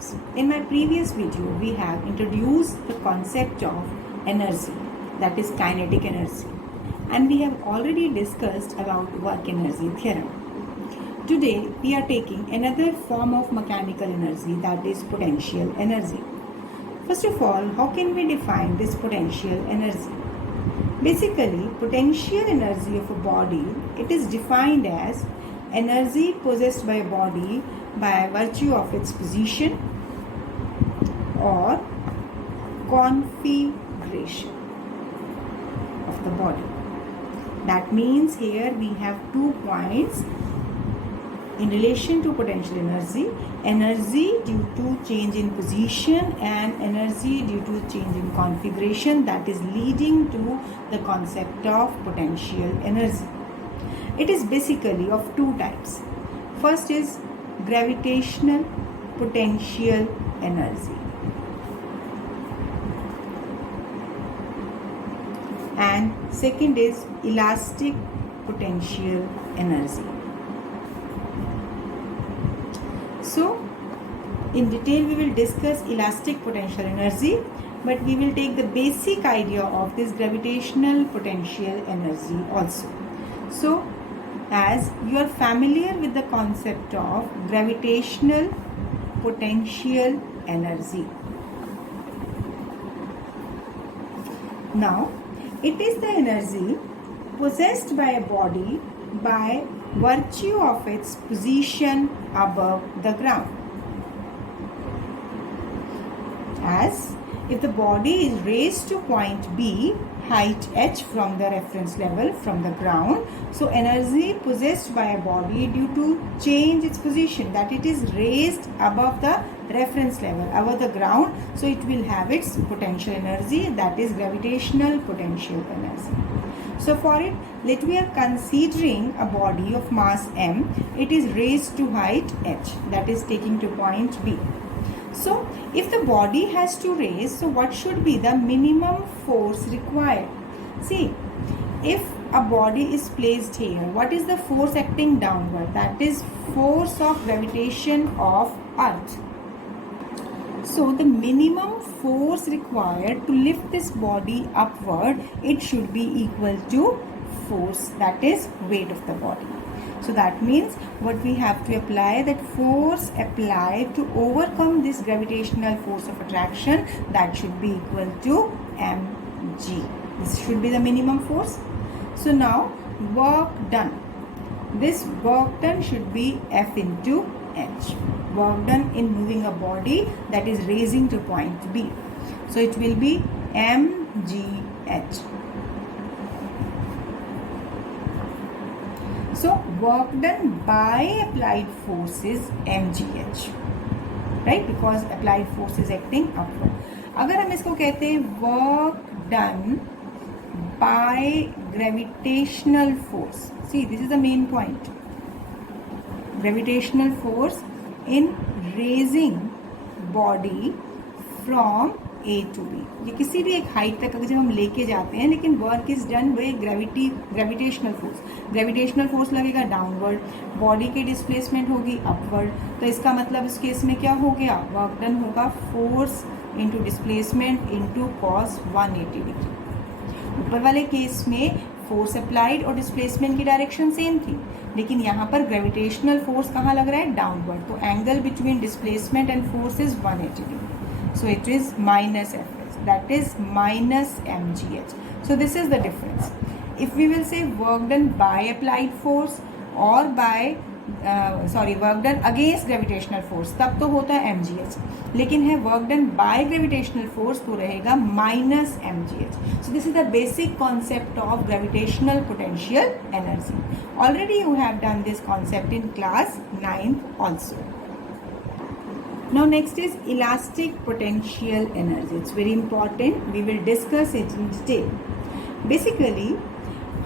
types. In my previous video, we have introduced the concept of energy, that is kinetic energy, and we have already discussed about work energy theorem. Today, we are taking another form of mechanical energy, that is potential energy. First of all, how can we define this potential energy? Basically, potential energy of a body, it is defined as energy possessed by a body by virtue of its position or configuration of the body. That means here we have 2 points in relation to potential energy: energy due to change in position and energy due to change in configuration, that is leading to the concept of potential energy. It is basically of 2 types. First is gravitational potential energy, and second is elastic potential energy. So, in detail we will discuss elastic potential energy, but we will take the basic idea of this gravitational potential energy also. So, as you are familiar with the concept of gravitational potential energy. Now, it is the energy possessed by a body by virtue of its position above the ground. As if the body is raised to point B, height h from the reference level from the ground, so energy possessed by a body due to change its position, that it is raised above the reference level, above the ground, so it will have its potential energy, that is gravitational potential energy. So for it, let we are considering a body of mass m, it is raised to height h, that is taking to point B. So, if the body has to raise, so what should be the minimum force required? See, if a body is placed here, what is the force acting downward? That is force of gravitation of Earth. So, the minimum force required to lift this body upward, it should be equal to force, that is weight of the body. So that means what we have to apply, that force applied to overcome this gravitational force of attraction, that should be equal to mg. This should be the minimum force. So now work done. This work done should be F into h. Work done in moving a body that is raising to point B. So it will be mgh. So work done by applied force is mgh, right? Because applied force is acting upward. अगर हम इसको कहते हैं work done by gravitational force, see this is the main point. Gravitational force in raising body from A to B. ये किसी भी एक height तक अगर जब हम लेके जाते हैं, लेकिन work is done by gravitational force. Gravitational force लगेगा डाउनवर्ड, बॉडी की डिस्प्लेसमेंट होगी अपवर्ड. तो इसका मतलब इस केस में क्या हो गया, वर्क डन होगा force into displacement into cos 180 degree. ऊपर वाले केस में फोर्स अप्लाइड और डिस्प्लेसमेंट की डायरेक्शन सेम थी, लेकिन यहाँ पर ग्रेविटेशनल फोर्स कहाँ लग रहा है, डाउनवर्ड. तो angle between displacement and force is 180 degree. So it is minus Fs, that is minus mgh. So this is the difference. If we will say work done by applied force or by work done against gravitational force, तब तो होता है mgh. लेकिन है work done by gravitational force तो रहेगा minus mgh. So this is the basic concept of gravitational potential energy. Already you have done this concept in class 9th also. Now next is elastic potential energy. It's very important. We will discuss it in detail. Basically,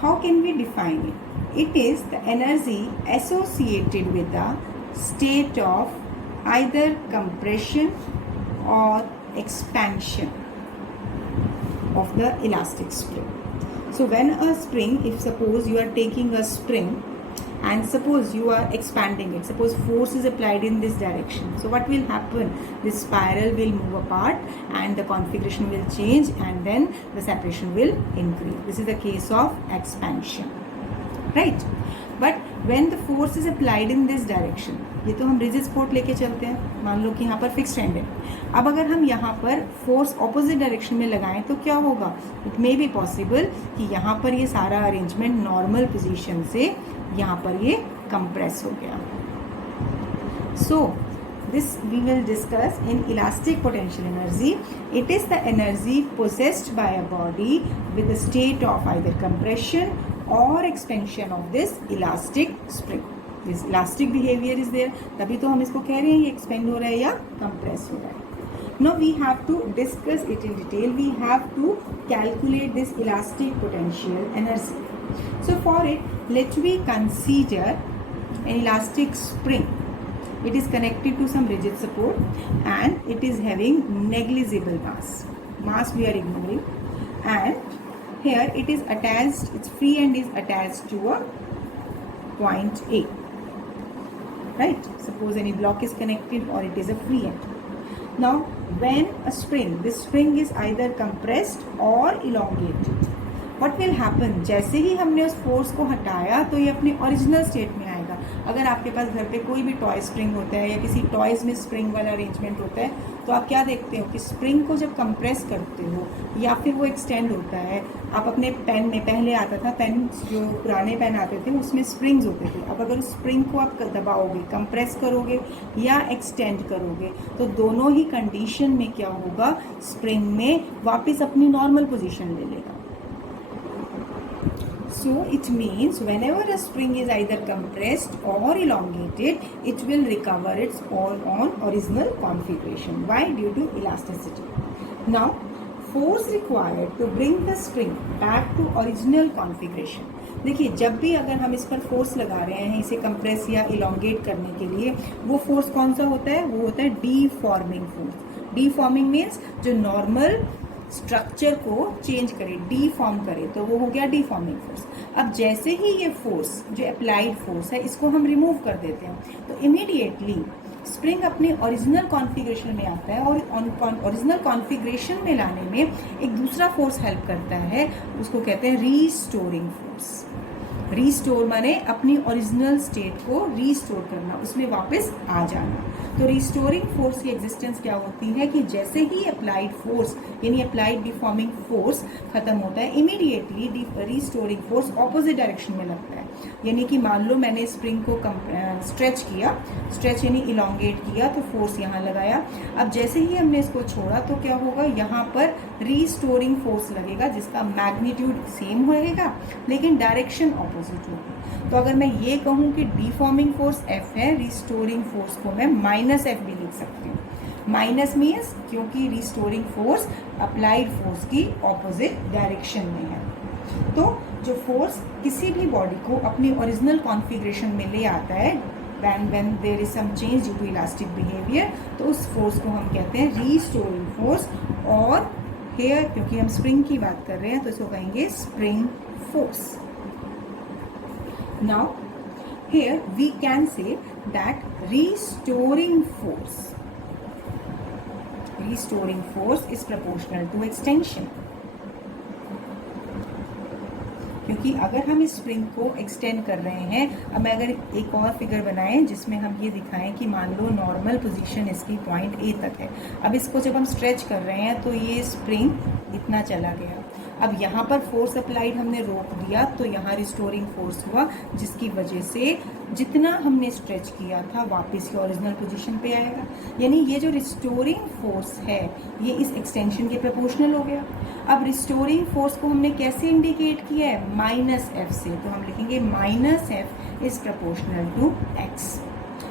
how can we define it? It is the energy associated with the state of either compression or expansion of the elastic spring. So when a spring, if suppose you are taking a spring and suppose you are expanding it, suppose force is applied in this direction, so what will happen? This spiral will move apart and the configuration will change and then the separation will increase. This is the case of expansion, right? But when the force is applied in this direction, ये तो हम rigid support लेके चलते हैं, मान लो कि यहाँ पर फिक्स्ड एंड है. अब अगर हम यहाँ पर फोर्स ऑपोजिट डायरेक्शन में लगाएं तो क्या होगा? इट मे बी पॉसिबल कि यहाँ पर ये सारा अरेंजमेंट नॉर्मल पोजीशन से यहाँ पर ये कंप्रेस हो गया. सो this we will discuss in elastic potential energy. It is the energy possessed by a body with a state of either compression or expansion of this elastic spring. This elastic behavior is there. तभी तो हम इसको कह रहे हैं ये expand हो रहा है या compress हो रहा है. Now we have to discuss it in detail. We have to calculate this elastic potential energy. So for it, let me consider an elastic spring. It is connected to some rigid support and it is having negligible mass. Mass we are ignoring, and here it is attached, its free end is attached to a point A. Right? Suppose any block is connected or it is a free end. Now when a spring, this spring is either compressed or elongated. What will happen? जैसे ही हमने उस force को हटाया तो ये अपने original state में आएगा. अगर आपके पास घर पे कोई भी टॉय स्प्रिंग होता है या किसी टॉयज में स्प्रिंग वाला अरेंजमेंट होता है तो आप क्या देखते हो कि स्प्रिंग को जब कंप्रेस करते हो या फिर वो एक्सटेंड होता है. आप अपने पेन में, पहले आता था पेन, जो पुराने पेन आते थे उसमें स्प्रिंग्स होते थे. अब अगर उस स्प्रिंग को आप दबाओगे, कंप्रेस करोगे या एक्सटेंड करोगे तो दोनों ही कंडीशन में क्या होगा? स्प्रिंग में वापस अपनी नॉर्मल पोजीशन ले लेगा. So it means whenever a spring is either compressed or elongated, it will recover its own original configuration. Why? Due to elasticity. Now, force required to bring the spring back to original configuration. देखिए, जब भी अगर हम इस पर force लगा रहे हैं इसे कंप्रेस या इलोंगेट करने के लिए, वो फोर्स कौन सा होता है? वो होता है डीफॉर्मिंग फोर्स. डीफॉर्मिंग मीन्स जो नॉर्मल स्ट्रक्चर को चेंज करे, डीफॉर्म करे, तो वो हो गया डीफॉर्मिंग फोर्स. अब जैसे ही ये फोर्स जो अप्लाइड फोर्स है इसको हम रिमूव कर देते हैं तो इमीडिएटली स्प्रिंग अपने ओरिजिनल कॉन्फ़िगरेशन में आता है. और ओरिजिनल कॉन्फ़िगरेशन में लाने में एक दूसरा फोर्स हेल्प करता है, उसको कहते हैं रीस्टोरिंग फोर्स. रीस्टोर माने अपनी ओरिजिनल स्टेट को रीस्टोर करना, उसमें वापस आ जाना. तो रीस्टोरिंग फोर्स की एग्जिस्टेंस क्या होती है कि जैसे ही अप्लाइड फोर्स यानी अप्लाइड डिफॉर्मिंग फोर्स खत्म होता है, immediately restoring force opposite direction में लगता है. यानी कि मान लो मैंने स्प्रिंग को स्ट्रेच किया, स्ट्रेच यानी इलोंगेट किया, तो फोर्स यहाँ लगाया. अब जैसे ही हमने इसको छोड़ा तो क्या होगा? यहाँ पर रीस्टोरिंग फोर्स लगेगा जिसका मैग्नीट्यूड सेम रहेगा लेकिन डायरेक्शन ऑपोजिट होगी. तो अगर मैं ये कहूँ कि डिफॉर्मिंग फोर्स F है, रिस्टोरिंग फोर्स को मैं -F भी लिख सकती हूँ. माइनस मीन्स क्योंकि रिस्टोरिंग फोर्स अप्लाइड फोर्स की ऑपोजिट डायरेक्शन में है. तो जो फोर्स किसी भी बॉडी को अपनी ओरिजिनल कॉन्फ़िगरेशन में ले आता है, when there is some change due to elastic behavior, तो उस फोर्स को हम कहते हैं रीस्टोरिंग फोर्स. और हेयर क्योंकि हम स्प्रिंग की बात कर रहे हैं तो इसको कहेंगे spring force. Now here we can say that restoring force is proportional to extension. क्योंकि अगर हम इस स्प्रिंग को एक्सटेंड कर रहे हैं, अब मैं अगर एक और फिगर बनाएं जिसमें हम ये दिखाएं कि मान लो नॉर्मल पोजीशन इसकी पॉइंट A तक है. अब इसको जब हम स्ट्रेच कर रहे हैं तो ये स्प्रिंग इतना चला गया. अब यहाँ पर फोर्स अप्लाइड हमने रोक दिया तो यहाँ रिस्टोरिंग फोर्स हुआ जिसकी वजह से जितना हमने स्ट्रेच किया था वापस की ओरिजिनल पोजीशन पे आएगा. यानी ये जो रिस्टोरिंग फोर्स है ये इस एक्सटेंशन के प्रोपोर्शनल हो गया. अब रिस्टोरिंग फोर्स को हमने कैसे इंडिकेट किया है? -F से. तो हम लिखेंगे -F is proportional to x.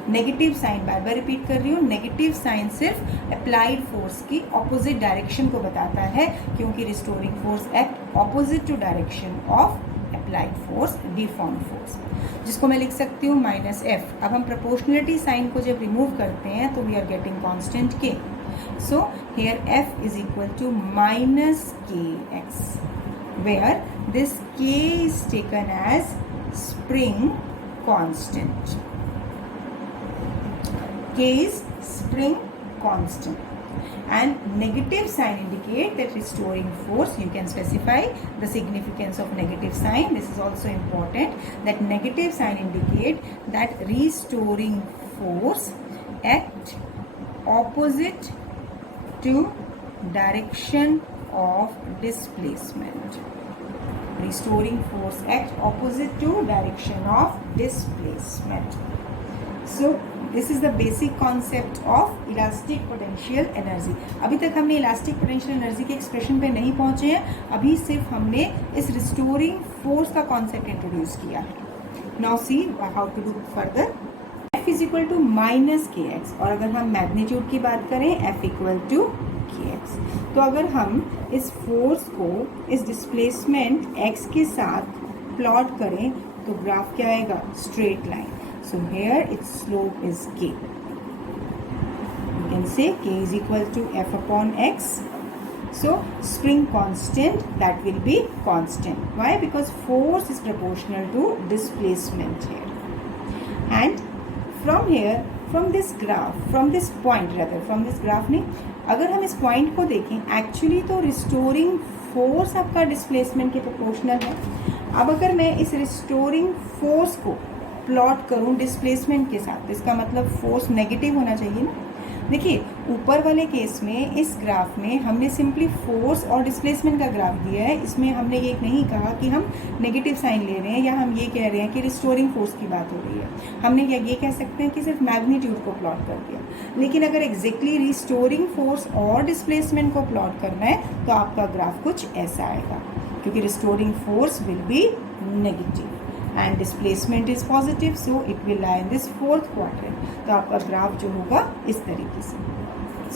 Negative sign, बार बार रिपीट कर रही हूँ, नेगेटिव साइन सिर्फ अप्लाइड फोर्स की ऑपोजिट डायरेक्शन को बताता है क्योंकि restoring force act opposite to direction of applied force, deform force, जिसको मैं लिख सकती हूँ -F. अब हम प्रोपोर्शनलिटी साइन को जब रिमूव करते हैं तो we are getting constant k. So here F is equal to -kx, where this k is taken as spring constant. K is spring constant. And negative sign indicate that restoring force. You can specify the significance of negative sign. This is also important, that negative sign indicate that restoring force act opposite to direction of displacement. Restoring force act opposite to direction of displacement. So this is the basic concept of elastic potential energy. अभी तक हमने elastic potential energy के expression पे नहीं पहुंचे हैं, अभी सिर्फ हमने इस रिस्टोरिंग फोर्स का कॉन्सेप्ट इंट्रोड्यूस किया है. Now see how to do further. F is equal to minus k x, और अगर हम मैग्नीट्यूड की बात करें F equal to k x, तो अगर हम इस फोर्स को इस डिस्प्लेसमेंट x के साथ प्लॉट करें तो ग्राफ क्या आएगा? Straight line. So here its slope is k. You can say k is equal to f upon x. So spring constant, that will be constant. Why? Because force is proportional to displacement here. And from here, from this graph, from this point rather, from this graph नहीं, अगर हम इस point को देखें, actually तो restoring force आपका displacement के proportional है. अब अगर मैं इस रिस्टोरिंग फोर्स को प्लॉट करूं डिस्प्लेसमेंट के साथ, इसका मतलब फोर्स नेगेटिव होना चाहिए ना. देखिए ऊपर वाले केस में इस ग्राफ में हमने सिंपली फोर्स और डिस्प्लेसमेंट का ग्राफ दिया है. इसमें हमने ये नहीं कहा कि हम नेगेटिव साइन ले रहे हैं या हम ये कह रहे हैं कि रिस्टोरिंग फोर्स की बात हो रही है. हमने ये कह सकते हैं कि सिर्फ मैग्नीट्यूड को प्लॉट कर दिया. लेकिन अगर एग्जैक्टली रिस्टोरिंग फोर्स और डिस्प्लेसमेंट को प्लॉट करना है तो आपका ग्राफ कुछ ऐसा आएगा, क्योंकि restoring force will be negative and displacement is positive, so it will lie in this fourth quadrant. तो आपका ग्राफ जो होगा इस तरीके से.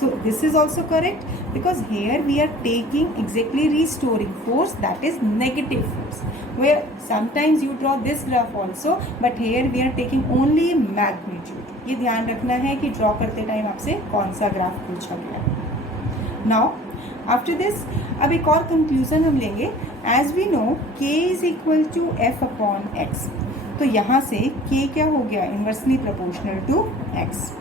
So this is also correct because here we are taking exactly restoring force, that is negative force. Where sometimes you draw this graph also, but here we are taking only magnitude. ये ध्यान रखना है कि draw करते time आपसे कौन सा graph पूछा गया है. Now आफ्टर दिस अब एक और कंक्लूजन हम लेंगे. As we know k is equal to f upon x. तो यहाँ से k क्या हो गया? Inversely proportional to x.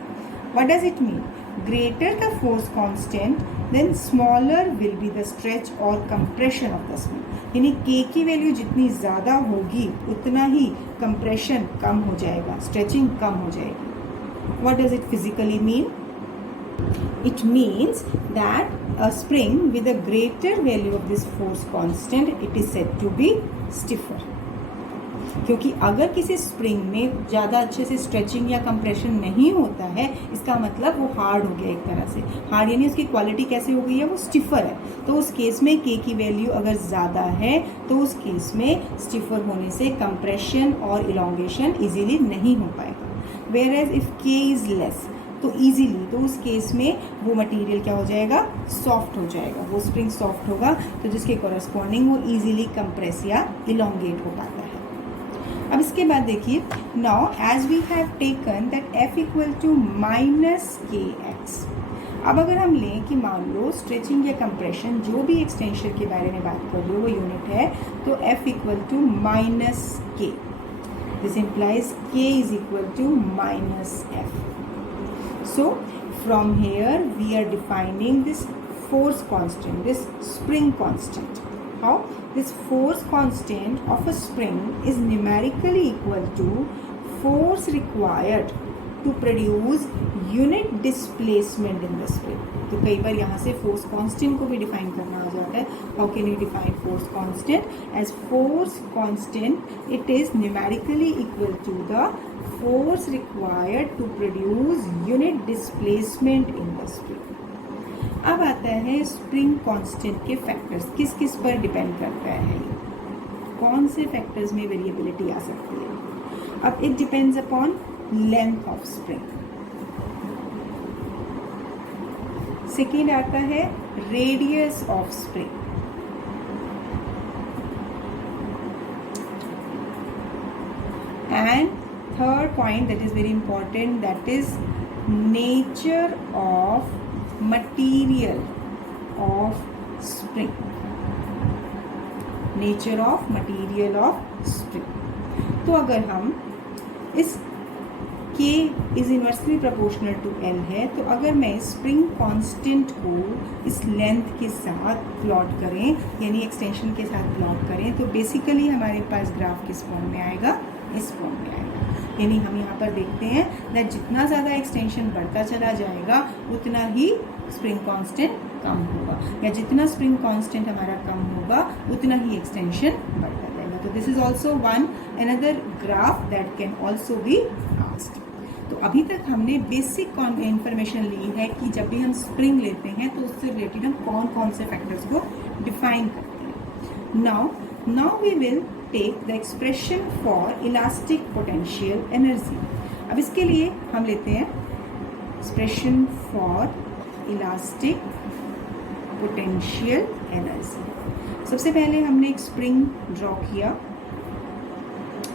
What does it mean? Greater the force constant then smaller will be the stretch और कंप्रेशन ऑफ द स्प्रिंग. यानी k की value जितनी ज़्यादा होगी उतना ही कंप्रेशन कम हो जाएगा, स्ट्रेचिंग कम हो जाएगी. What does it physically mean? It means that a spring with a greater value of this force constant, it is said to be stiffer. क्योंकि अगर किसी स्प्रिंग में ज़्यादा अच्छे से स्ट्रेचिंग या कंप्रेशन नहीं होता है, इसका मतलब वो हार्ड हो गया एक तरह से. हार्ड यानी उसकी क्वालिटी कैसे हो गई है? वो स्टिफर है. तो उस केस में k की वैल्यू अगर ज़्यादा है तो उस केस में स्टिफर होने से कंप्रेशन और इलोंगेशन इजीली नहीं हो पाएगा. Whereas if k is less तो ईजीली, तो उस केस में वो मटेरियल क्या हो जाएगा? सॉफ्ट हो जाएगा. वो स्प्रिंग सॉफ्ट होगा तो जिसके कॉरस्पॉन्डिंग वो ईजीली कंप्रेस या इलोंगेट हो पाता है. अब इसके बाद देखिए, now as we have taken that f equal to minus k x. अब अगर हम लें कि मान लो स्ट्रेचिंग या कंप्रेशन जो भी एक्सटेंशन के बारे में बात कर रहे हो वो यूनिट है, तो f equal to minus k. This implies k is equal to minus f. So from here we are defining this force constant, this spring constant. How? This force constant of a spring is numerically equal to force required to produce unit displacement in the spring. तो कई बार यहाँ से force constant को भी define करना आ जाता है. How can you define force constant? As force constant, it is numerically equal to the force required to produce unit displacement in the spring. अब आता है स्प्रिंग कांस्टेंट के फैक्टर्स. किस किस पर डिपेंड करता है? कौन से फैक्टर्स में वेरिएबिलिटी आ सकती है? अब it depends upon length of spring. Second आता है radius of spring. And third point that is very important, that is nature of material of spring. Nature of material of spring. तो अगर हम इस K is inversely proportional to L है, तो अगर मैं स्प्रिंग कांस्टेंट को इस लेंथ के साथ प्लॉट करें, यानी एक्सटेंशन के साथ प्लॉट करें, तो बेसिकली हमारे पास ग्राफ किस फॉर्म में आएगा, इस फॉर्म में आएगा। यानी हम यहाँ पर देखते हैं दैट जितना ज़्यादा एक्सटेंशन बढ़ता चला जाएगा उतना ही स्प्रिंग कांस्टेंट कम होगा, या जितना स्प्रिंग कांस्टेंट हमारा कम होगा उतना ही एक्सटेंशन बढ़ता जाएगा। तो this is also one another graph that can also be asked. तो अभी तक हमने बेसिक इंफॉर्मेशन ली है कि जब भी हम स्प्रिंग लेते हैं तो उससे रिलेटेड हम कौन कौन से फैक्टर्स को डिफाइन करते हैं। Now we will take the expression for elastic potential energy. अब इसके लिए हम लेते हैं expression for elastic potential energy. सबसे पहले हमने एक स्प्रिंग ड्रॉ किया,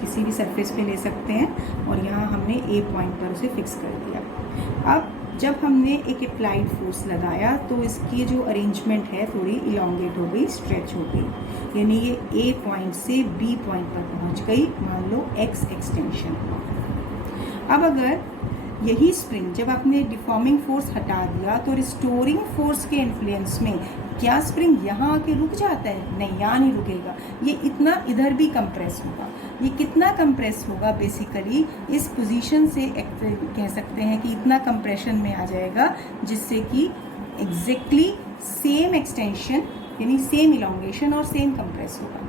किसी भी सरफेस पे ले सकते हैं, और यहाँ हमने ए पॉइंट पर उसे फिक्स कर दिया। अब जब हमने एक अप्लाइड फोर्स लगाया तो इसकी जो अरेंजमेंट है थोड़ी इलोंगेट हो गई, स्ट्रेच हो गई, यानी ये ए पॉइंट से बी पॉइंट पर पहुँच गई, मान लो एक्स एक्सटेंशन। अब अगर यही स्प्रिंग जब आपने डिफॉर्मिंग फोर्स हटा दिया तो रिस्टोरिंग फोर्स के इन्फ्लुएंस में क्या स्प्रिंग यहाँ आके रुक जाता है? नहीं, यहाँ नहीं रुकेगा, ये इतना इधर भी कंप्रेस होगा। ये कितना कंप्रेस होगा? बेसिकली इस पोजीशन से कह सकते हैं कि इतना कंप्रेशन में आ जाएगा जिससे कि एग्जैक्टली सेम एक्सटेंशन यानी सेम इलोंगेशन और सेम कंप्रेस होगा।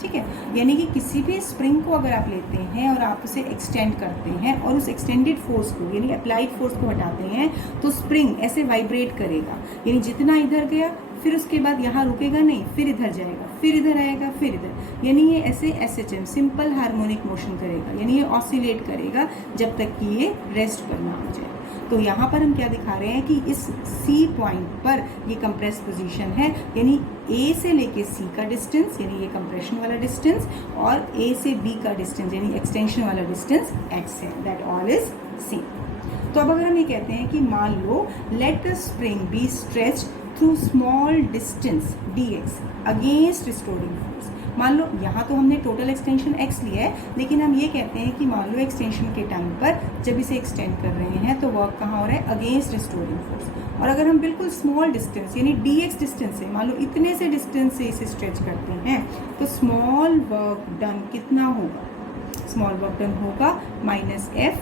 ठीक है, यानी कि किसी भी स्प्रिंग को अगर आप लेते हैं और आप उसे एक्सटेंड करते हैं और उस एक्सटेंडेड फोर्स को यानी अप्लाइड फोर्स को हटाते हैं तो स्प्रिंग ऐसे वाइब्रेट करेगा, यानी जितना इधर गया फिर उसके बाद यहाँ रुकेगा नहीं, फिर इधर जाएगा, फिर इधर आएगा, फिर इधर, यानी ये ऐसे एसएचएम सिंपल हार्मोनिक मोशन करेगा, यानी ये ऑसिलेट करेगा जब तक कि ये रेस्ट पर ना आ जाए। तो यहाँ पर हम क्या दिखा रहे हैं कि इस सी पॉइंट पर ये कंप्रेस पोजीशन है, यानी ए से लेके सी का डिस्टेंस यानी ये कंप्रेशन वाला डिस्टेंस और ए से बी का डिस्टेंस यानी एक्सटेंशन वाला डिस्टेंस एक्स है, दैट ऑल इज सी। तो अब अगर हम ये कहते हैं कि मान लो let the spring be stretched through small distance dx against restoring force. मान लो यहाँ तो हमने टोटल एक्सटेंशन x लिया है, लेकिन हम ये कहते हैं कि मान लो एक्सटेंशन के टाइम पर जब इसे एक्सटेंड कर रहे हैं तो वर्क कहाँ हो रहा है? Against restoring force. और अगर हम बिल्कुल स्मॉल डिस्टेंस यानी dx डिस्टेंस से मान लो इतने से डिस्टेंस से इसे स्ट्रेच करते हैं तो स्मॉल वर्क डन कितना होगा? स्मॉल वर्क डन होगा -f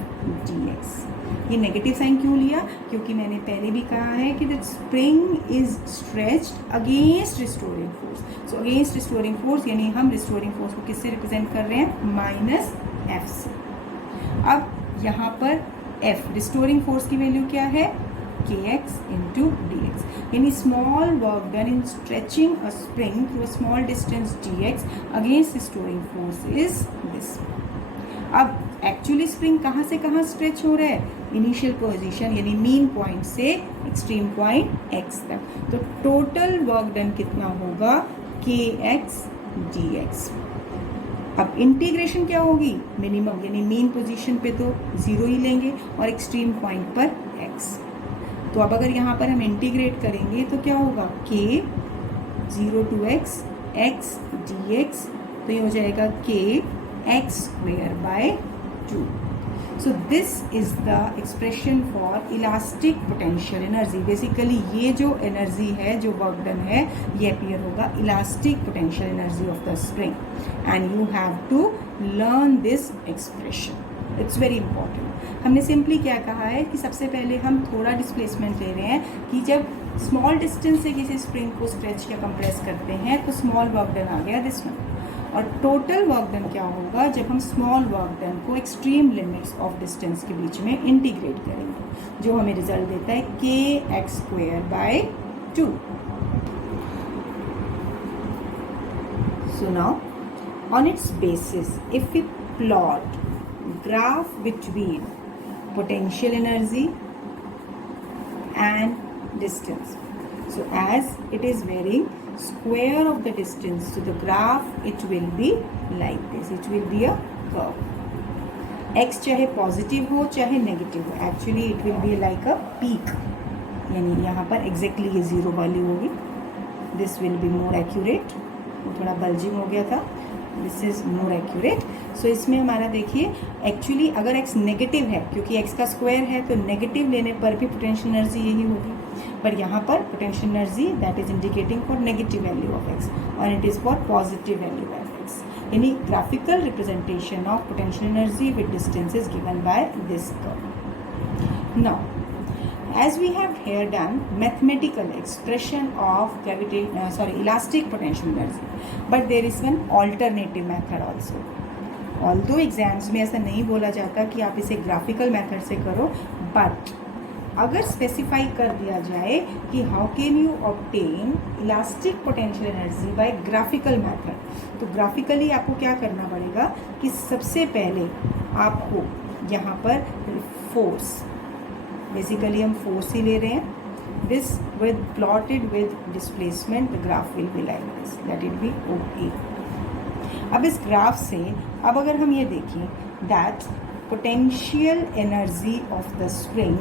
dx। ये नेगेटिव साइन क्यों लिया? क्योंकि मैंने पहले भी कहा है कि that spring is stretched against restoring force. So against restoring force यानी हम रिस्टोरिंग फोर्स को किससे रिप्रेजेंट कर रहे हैं? -f से। अब यहाँ पर f रिस्टोरिंग फोर्स की वैल्यू क्या है? kx into dx, यानी small work done in stretching a spring through a small distance dx against restoring force is this. अब एक्चुअली स्प्रिंग कहाँ से कहाँ स्ट्रेच हो रहा है? इनिशियल पोजीशन यानी मीन पॉइंट से एक्सट्रीम पॉइंट x तक। तो टोटल वर्क डन कितना होगा? kx dx। अब इंटीग्रेशन क्या होगी? मिनिमम यानी मीन पोजीशन पे तो 0 ही लेंगे और एक्सट्रीम पॉइंट पर x। तो अब अगर यहाँ पर हम इंटीग्रेट करेंगे तो क्या होगा? k 0 to x x dx, तो ये हो जाएगा k x square by 2। So this is the expression for elastic potential energy। Basically ये जो एनर्जी है, जो वर्क डन है, ये अपीयर होगा elastic potential energy of the spring and you have to learn this expression. It's very important. हमने simply क्या कहा है कि सबसे पहले हम थोड़ा डिस्प्लेसमेंट ले रहे हैं कि जब स्मॉल डिस्टेंस से किसी स्प्रिंग को स्ट्रेच या कंप्रेस करते हैं तो स्मॉल वर्क डन आ गया दिस वन। और टोटल वर्क डन क्या होगा जब हम स्मॉल वर्क डन को एक्सट्रीम लिमिट्स ऑफ डिस्टेंस के बीच में इंटीग्रेट करेंगे, जो हमें रिजल्ट देता है kx square by 2। So now on its basis if we plot graph between potential energy and distance, so as it is varying square of the distance to the graph, it will be like this, it will be a curve। x चाहे positive हो चाहे negative हो, actually it will be like a peak, यानी यहाँ पर exactly ये 0 वाली होगी। This will be more accurate, वो थोड़ा बल्जिंग हो गया था। This is more accurate. So इसमें हमारा देखिए एक्चुअली अगर x नेगेटिव है, क्योंकि x का स्क्वायर है तो नेगेटिव लेने पर भी पोटेंशियल एनर्जी यही होगी, पर यहाँ पर potential energy that is indicating for negative value of x और it is for positive value of x. यानी graphical representation of potential energy with distance is given by this curve. Now as we have here done mathematical expression of elastic potential energy, but there is one alternative method also. Although exams में ऐसा नहीं बोला जाता कि आप इसे graphical method से करो, but अगर स्पेसिफाई कर दिया जाए कि how can you obtain elastic potential energy by graphical method, तो ग्राफिकली आपको क्या करना पड़ेगा कि सबसे पहले आपको यहाँ पर फोर्स, बेसिकली हम फोर्स ही ले रहे हैं, this with plotted with displacement, the graph will be like this, let it be okay. अब इस ग्राफ से अब अगर हम ये देखें that potential energy of the spring,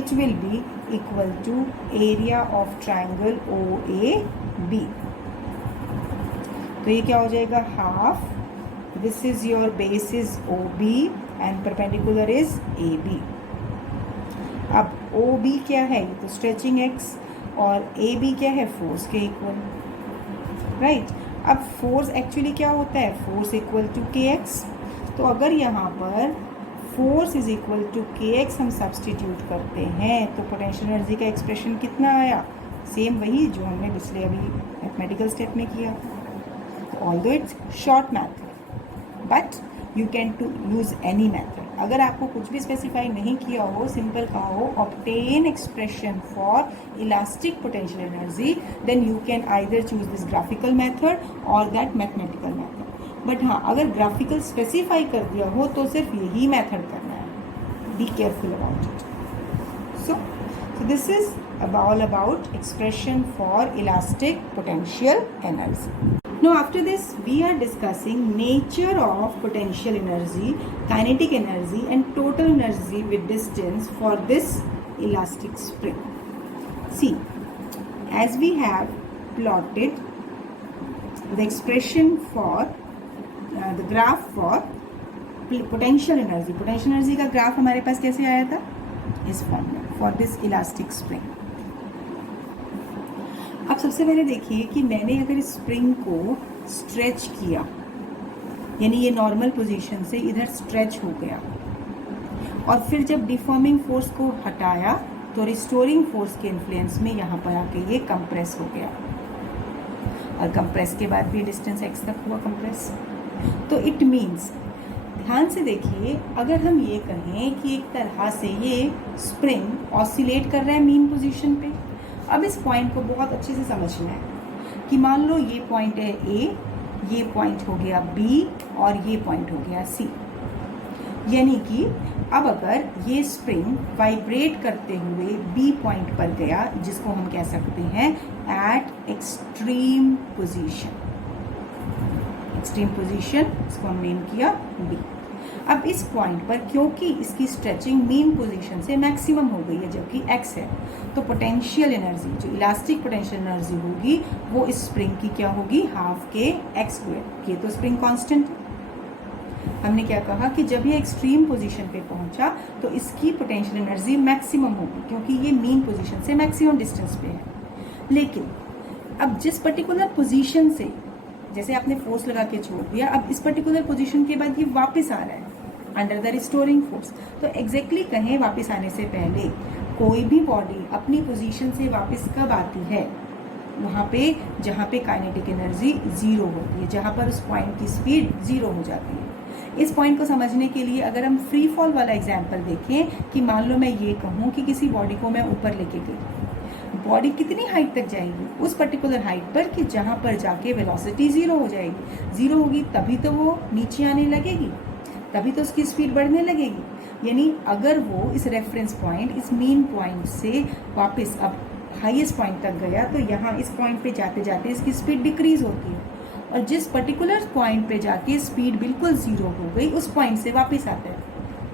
it will be equal to area of triangle OAB. तो ये क्या हो जाएगा, half, this is your base is OB and perpendicular is AB. अब OB क्या है, तो स्ट्रेचिंग x, और AB क्या है, फोर्स के इक्वल, राइट. अब फोर्स एक्चुअली क्या होता है, फोर्स इक्वल टू kx. तो अगर यहाँ पर force is equal to kx हम सब्सटीट्यूट करते हैं तो पोटेंशियल एनर्जी का एक्सप्रेशन कितना आया, सेम वही जो हमने पिछले अभी मैथमेटिकल स्टेप में किया. Although it's short method but you can to use any method. अगर आपको कुछ भी स्पेसिफाई नहीं किया हो, सिंपल कहा हो obtain expression for elastic potential energy, then you can either choose this graphical method और दैट मैथमेटिकल मैथड. बट हाँ, अगर ग्राफिकल स्पेसिफाई कर दिया हो तो सिर्फ यही मेथड करना है. Be careful about it. So this is all about expression for elastic potential energy. Now after this we are discussing nature of potential energy, kinetic energy and total energy with distance for this elastic spring. See, as we have plotted the expression for the graph for potential energy. Potential energy का graph हमारे पास कैसे आया था, इस form में, for this elastic spring. अब सबसे पहले देखिए कि मैंने अगर स्प्रिंग को स्ट्रेच किया, यानी ये नॉर्मल पोजीशन से इधर स्ट्रेच हो गया, और फिर जब डिफॉर्मिंग फोर्स को हटाया तो रिस्टोरिंग फोर्स के इन्फ्लुएंस में यहाँ पर आके ये कंप्रेस हो गया, और कंप्रेस के बाद भी डिस्टेंस x तक हुआ कंप्रेस. तो इट मीन्स, ध्यान से देखिए, अगर हम ये कहें कि एक तरह से ये स्प्रिंग ऑसिलेट कर रहा है मीन पोजीशन पे. अब इस पॉइंट को बहुत अच्छे से समझना है कि मान लो ये पॉइंट है A, ये पॉइंट हो गया B और ये पॉइंट हो गया C. यानी कि अब अगर ये स्प्रिंग वाइब्रेट करते हुए B पॉइंट पर गया, जिसको हम कह सकते हैं eight extreme position, extreme position, इसको हम नेम किया B. अब इस पॉइंट पर क्योंकि इसकी स्ट्रेचिंग मीन पोजीशन से मैक्सिमम हो गई है जबकि x है, तो पोटेंशियल एनर्जी, जो इलास्टिक पोटेंशियल एनर्जी होगी वो इस स्प्रिंग की क्या होगी, हाफ के x स्क्वायर. ये तो स्प्रिंग कांस्टेंट है. हमने क्या कहा कि जब ये एक्सट्रीम पोजीशन पे पहुंचा तो इसकी पोटेंशियल एनर्जी मैक्सिमम होगी क्योंकि ये मीन पोजीशन से मैक्सिमम डिस्टेंस पे है. लेकिन अब जिस पर्टिकुलर पोजीशन से, जैसे आपने फोर्स लगा के छोड़ दिया, अब इस पर्टिकुलर पोजीशन के बाद ये वापस आ रहा है अंडर द रिस्टोरिंग फोर्स. तो एग्जैक्टली कहें, वापस आने से पहले कोई भी बॉडी अपनी पोजीशन से वापस कब आती है, वहाँ पे जहाँ पे काइनेटिक एनर्जी जीरो होती है, जहाँ पर उस पॉइंट की स्पीड जीरो हो जाती है. इस पॉइंट को समझने के लिए अगर हम फ्री फॉल वाला एग्जाम्पल देखें कि मान लो मैं ये कहूँ कि किसी बॉडी को मैं ऊपर लेके गई, बॉडी कितनी हाइट तक जाएगी, उस पर्टिकुलर हाइट पर कि जहाँ पर जाके वेलोसिटी जीरो हो जाएगी. जीरो होगी तभी तो वो नीचे आने लगेगी, तभी तो उसकी स्पीड बढ़ने लगेगी. यानी अगर वो इस रेफरेंस पॉइंट, इस मीन पॉइंट से वापस अब हाईएस्ट पॉइंट तक गया तो यहाँ इस पॉइंट पे जाते जाते इसकी स्पीड डिक्रीज होती है, और जिस पर्टिकुलर पॉइंट पे जाके स्पीड बिल्कुल जीरो हो गई उस पॉइंट से वापस आता है.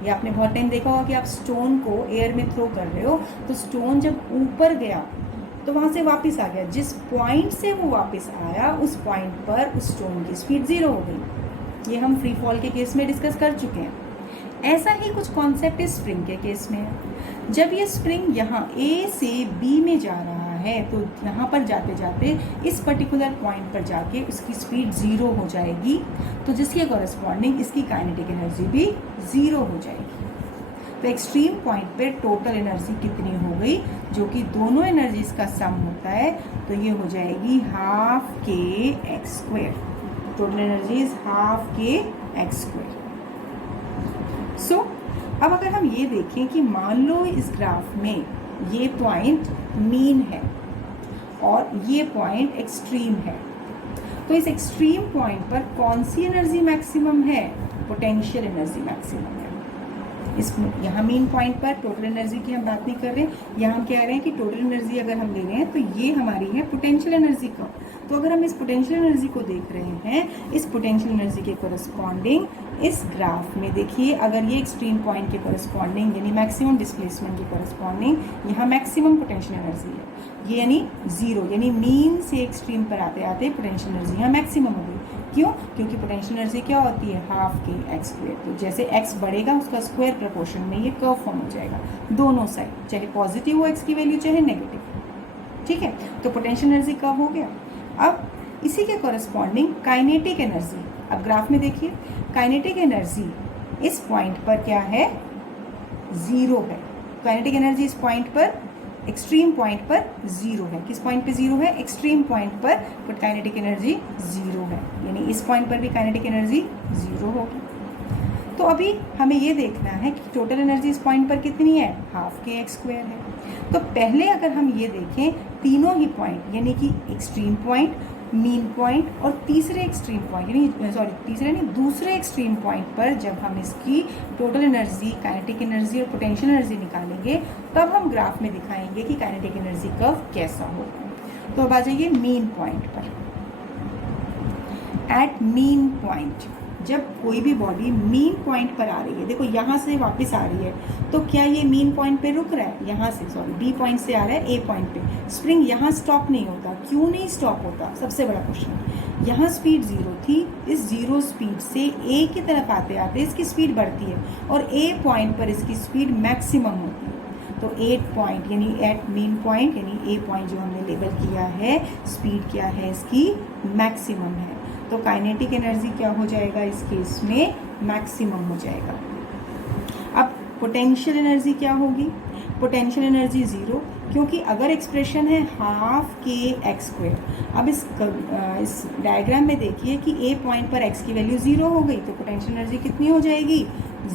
ये आपने बहुत टाइम देखा होगा कि आप स्टोन को एयर में थ्रो कर रहे हो तो स्टोन जब ऊपर गया तो वहाँ से वापस आ गया, जिस पॉइंट से वो वापस आया उस पॉइंट पर उस स्टोन की स्पीड जीरो हो गई. ये हम फ्री फॉल के केस में डिस्कस कर चुके हैं। ऐसा ही कुछ कॉन्सेप्ट इस स्प्रिंग के केस में है। जब ये स्प्रिंग यहाँ A से B में जा रहा है तो यहाँ पर जाते जाते इस पर्टिकुलर पॉइंट पर जाके उसकी स्पीड 0 हो जाएगी, तो जिसके कॉरस्पॉन्डिंग इसकी काइनेटिक एनर्जी भी 0 हो जाएगी। तो एक्सट्रीम पॉइंट पे टोटल एनर्जी कितनी हो गई, जो कि दोनों एनर्जीज का सम होता है, तो ये हो जाएगी half k x square. Total energy is half k x square. सो अब अगर हम ये देखें कि मान लो इस ग्राफ में ये पॉइंट मीन है और ये पॉइंट एक्सट्रीम है, तो इस एक्सट्रीम पॉइंट पर कौन सी एनर्जी मैक्सिमम है? पोटेंशियल एनर्जी मैक्सिमम है। इस यहाँ मीन पॉइंट पर टोटल एनर्जी की हम बात नहीं कर रहे हैं, यहाँ हम कह रहे हैं कि टोटल एनर्जी अगर हम ले रहे हैं तो ये हमारी है पोटेंशियल एनर्जी का। तो अगर हम इस पोटेंशियल एनर्जी को देख रहे हैं, इस पोटेंशियल एनर्जी के कोरस्पॉन्डिंग इस ग्राफ में देखिए, अगर ये एक्सट्रीम पॉइंट के कोरस्पॉन्डिंग यानी मैक्सिमम डिस्प्लेसमेंट के कोरस्पॉन्डिंग यहाँ मैक्सिमम पोटेंशियल एनर्जी है, ये यानी 0, यानी मीन से एक्सट्रीम पर आते आते पोटेंशियल एनर्जी यहाँ मैक्सिमम हो गई। क्यों? क्योंकि पोटेंशियल एनर्जी क्या होती है? Half k x square. तो जैसे एक्स बढ़ेगा उसका स्क्वायर प्रोपोर्शन में ये कर्व फॉर्म हो जाएगा दोनों साइड, चाहे पॉजिटिव हो एक्स की वैल्यू चाहे नेगेटिव। ठीक है, तो पोटेंशियल एनर्जी कर्व हो गया। अब इसी के कॉरस्पॉन्डिंग काइनेटिक एनर्जी, अब ग्राफ में देखिए काइनेटिक एनर्जी इस पॉइंट पर क्या है? 0 है। काइनेटिक एनर्जी इस पॉइंट पर एक्सट्रीम पॉइंट पर 0 है। किस पॉइंट पे 0 है? एक्सट्रीम पॉइंट पर काइनेटिक एनर्जी 0 है, यानी इस पॉइंट पर भी काइनेटिक एनर्जी 0 होगी। तो अभी हमें ये देखना है कि टोटल एनर्जी इस पॉइंट पर कितनी है? हाफ के एक्स स्क्वायर है। तो पहले अगर हम ये देखें तीनों ही पॉइंट, यानी कि एक्सट्रीम पॉइंट, मीन पॉइंट और तीसरे एक्सट्रीम पॉइंट, यानी तीसरे नहीं दूसरे एक्सट्रीम पॉइंट पर जब हम इसकी टोटल एनर्जी, काइनेटिक एनर्जी और पोटेंशियल एनर्जी निकालेंगे, तब हम ग्राफ में दिखाएंगे कि काइनेटिक एनर्जी कर्व कैसा होगा। तो अब आ जाइए मीन पॉइंट पर। एट मीन पॉइंट, जब कोई भी बॉडी मीन पॉइंट पर आ रही है, देखो यहाँ से वापस आ रही है, तो क्या ये मीन पॉइंट पे रुक रहा है? यहाँ से बी पॉइंट से आ रहा है ए पॉइंट पे, स्प्रिंग यहाँ स्टॉप नहीं होता। क्यों नहीं स्टॉप होता? सबसे बड़ा क्वेश्चन। यहाँ स्पीड 0 थी, इस 0 स्पीड से ए की तरफ आते आते इसकी स्पीड बढ़ती है और ए पॉइंट पर इसकी स्पीड मैक्सिमम होती है। तो 8 पॉइंट यानी एट मीन पॉइंट यानी ए पॉइंट जो हमने लेबल किया है, स्पीड क्या है इसकी? मैक्सिमम है। तो काइनेटिक एनर्जी क्या हो जाएगा इस केस में? मैक्सिमम हो जाएगा। अब पोटेंशियल एनर्जी क्या होगी? पोटेंशियल एनर्जी 0, क्योंकि अगर एक्सप्रेशन है हाफ के एक्स स्क्वायर, अब इस डायग्राम में देखिए कि ए पॉइंट पर एक्स की वैल्यू 0 हो गई, तो पोटेंशियल एनर्जी कितनी हो जाएगी?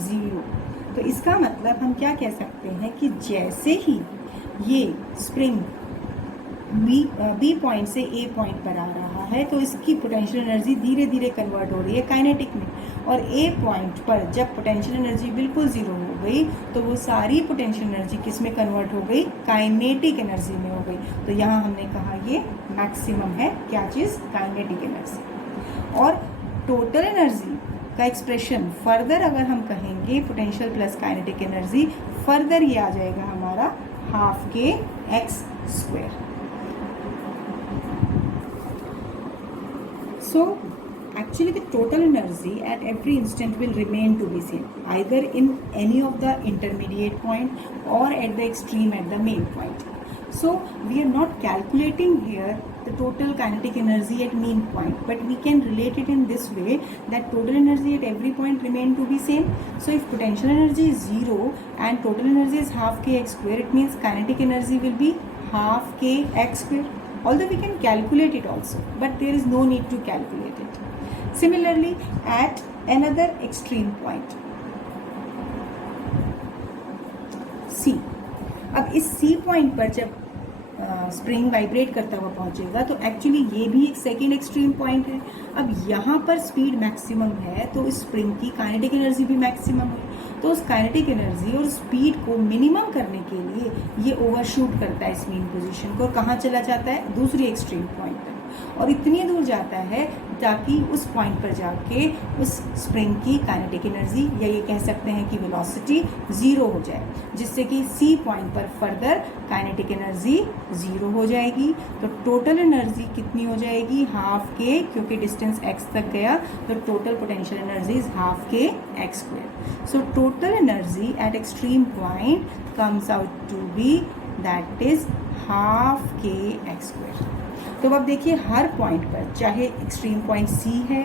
0। तो इसका मतलब हम क्या कह सकते हैं कि जैसे ही ये स्प्रिंग बी पॉइंट से ए पॉइंट पर आ रहा है, तो इसकी पोटेंशियल एनर्जी धीरे धीरे कन्वर्ट हो रही है काइनेटिक में, और ए पॉइंट पर जब पोटेंशियल एनर्जी बिल्कुल 0 हो गई, तो वो सारी पोटेंशियल एनर्जी किस में कन्वर्ट हो गई? काइनेटिक एनर्जी में हो गई। तो यहाँ हमने कहा ये मैक्सिमम है। क्या चीज़? Kinetic energy. और टोटल एनर्जी का एक्सप्रेशन फर्दर अगर हम कहेंगे potential plus kinetic energy, further ये आ जाएगा हमारा half k x square. So actually the total energy at every instant will remain to be same, either in any of the intermediate point or at the extreme at the main point. So we are not calculating here the total kinetic energy at mean point, but we can relate it in this way that total energy at every point remain to be same. So if potential energy is 0 and total energy is half k x square, it means kinetic energy will be half k x square. Although we can calculate it also, but there is no need to calculate it. Similarly, at another extreme point, C. अब इस C point पर जब spring vibrate करता हुआ पहुंचेगा, तो actually ये भी एक सेकेंड एक्सट्रीम पॉइंट है। अब यहाँ पर स्पीड मैक्सिमम है, तो इस स्प्रिंग की काइनेटिक एनर्जी भी मैक्सिमम है। तो उस काइनेटिक एनर्जी और स्पीड को मिनिमम करने के लिए ये ओवरशूट करता है इस मीन पोजीशन को, और कहाँ चला जाता है? दूसरी एक्सट्रीम पॉइंट पर। और इतनी दूर जाता है ताकि उस पॉइंट पर जाके उस स्प्रिंग की काइनेटिक एनर्जी या ये कह सकते हैं कि वेलोसिटी ज़ीरो हो जाए, जिससे कि सी पॉइंट पर फर्दर काइनेटिक एनर्जी ज़ीरो हो जाएगी। तो टोटल एनर्जी कितनी हो जाएगी, हाफ के, क्योंकि डिस्टेंस x तक गया तो total potential energy is half k x square. So total energy at extreme point comes out to be that is half k x square. तो अब देखिए हर पॉइंट पर, चाहे एक्सट्रीम पॉइंट सी है,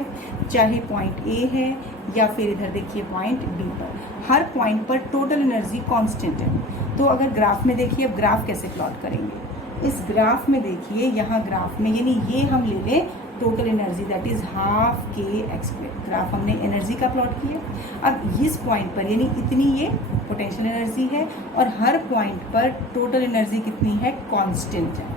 चाहे पॉइंट ए है, या फिर इधर देखिए पॉइंट बी पर, हर पॉइंट पर टोटल एनर्जी कांस्टेंट है। तो अगर ग्राफ में देखिए, अब ग्राफ कैसे प्लॉट करेंगे, इस ग्राफ में देखिए, यहाँ ग्राफ में यानी ये हम ले लें total energy that is half k x square. Graph हमने एनर्जी का प्लॉट किया। अब इस पॉइंट पर यानी इतनी ये पोटेंशियल एनर्जी है और हर पॉइंट पर टोटल एनर्जी कितनी है, कांस्टेंट है।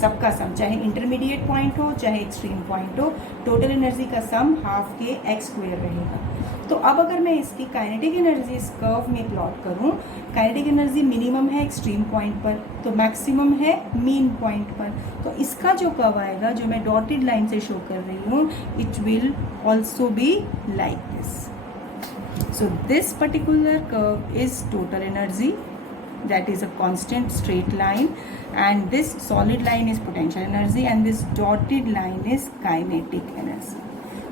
सबका सम, चाहे इंटरमीडिएट पॉइंट हो चाहे एक्सट्रीम पॉइंट हो, टोटल एनर्जी का सम हाफ के एक्स स्क्वायर रहेगा। तो अब अगर मैं इसकी काइनेटिक एनर्जी इस कर्व में प्लॉट करूं, काइनेटिक एनर्जी मिनिमम है एक्सट्रीम पॉइंट पर, तो मैक्सिमम है मीन पॉइंट पर। तो इसका जो कर्व आएगा, जो मैं डॉटेड लाइन से शो कर रही हूँ, it will also be like this. So this particular curve is total energy, that is a constant straight line, and this solid line is potential energy and this dotted line is kinetic energy.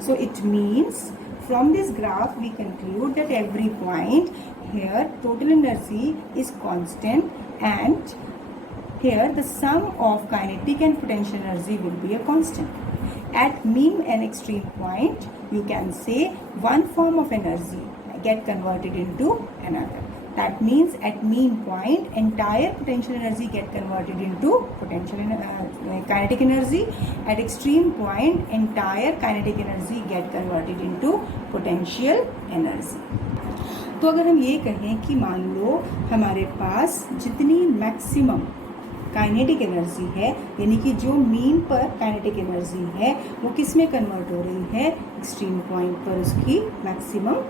So it means from this graph we conclude that every point here total energy is constant and here the sum of kinetic and potential energy will be a constant. At mean and extreme point you can say one form of energy get converted into another. That means at mean point entire potential energy get converted into kinetic energy. At extreme point entire kinetic energy get converted into potential energy. तो अगर हम ये कहें कि मान लो हमारे पास जितनी maximum kinetic energy है, यानी कि जो मीन पर काइनेटिक एनर्जी है वो किस में कन्वर्ट हो रही है, एक्सट्रीम पॉइंट पर उसकी मैक्सिमम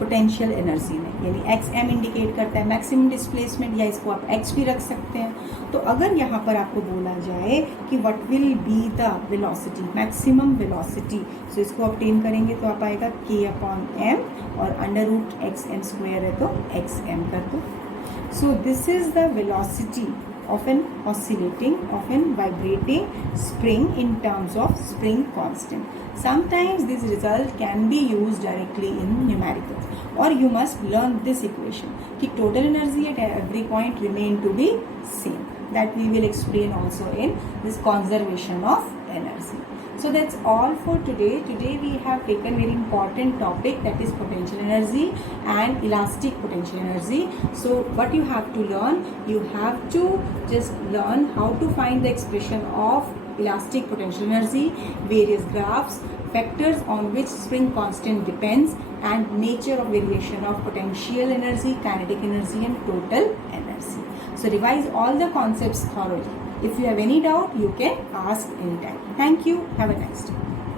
पोटेंशियल एनर्जी में, यानी एक्स एम इंडिकेट करता है मैक्सिमम डिस्प्लेसमेंट, या इसको आप एक्स भी रख सकते हैं। तो अगर यहाँ पर आपको बोला जाए कि what will be the velocity, maximum velocity, so इसको ऑब्टेन करेंगे तो आप आएगा k अपॉन m और under root x m square है तो एक्स एम कर दो। So this is the velocity of an oscillating, of an vibrating spring in terms of spring constant. Sometimes this result can be used directly in numericals, or you must learn this equation कि total energy at every point remain to be same. That we will explain also in this conservation of energy. So that's all for today. Today we have taken very important topic, that is potential energy and elastic potential energy. So what you have to learn, you have to just learn how to find the expression of elastic potential energy, various graphs, factors on which spring constant depends, and nature of variation of potential energy, kinetic energy and total energy. So revise all the concepts thoroughly. If you have any doubt, you can ask anytime. Thank you. Have a nice day.